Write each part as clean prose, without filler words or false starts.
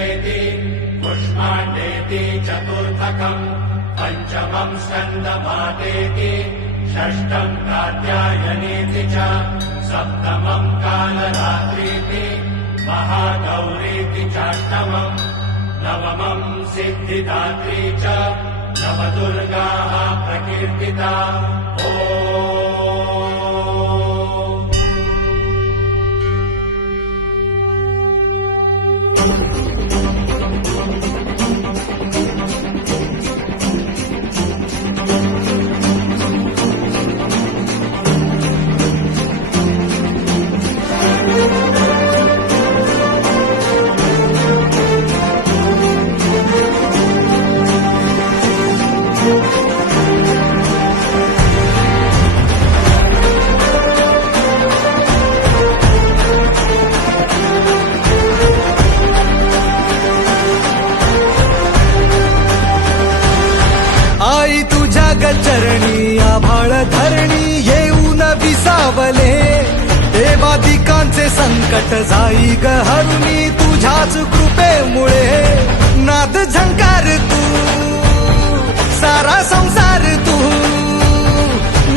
षष्ठेति पुष्माण्डेति चतुर्थकम् पञ्चमम् स्कन्दमातेति षष्ठम् कात्यायनेति च सप्तमम् कालरात्रीति महागौरीति चाष्टमम् नवमम् सिद्धिदात्री च नवदुर्गाः प्रकीर्तिता ॐ आई तुझ्या गचरणी आभाळ धरणी येऊन विसावले देवादिकांचे संकट जाई ग हरुणी तुझ्याच कृपेमुळे नाद झंकार तू सारा संसार तू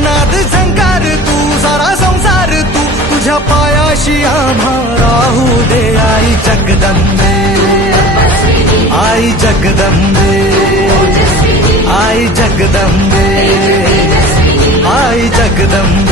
नाद झंकार तू सारा संसार तू तुझ्या पायाशी आम्हा राहू दे आई जगदंबे आई जगदंबे आई जगदंबे आई जगदंबे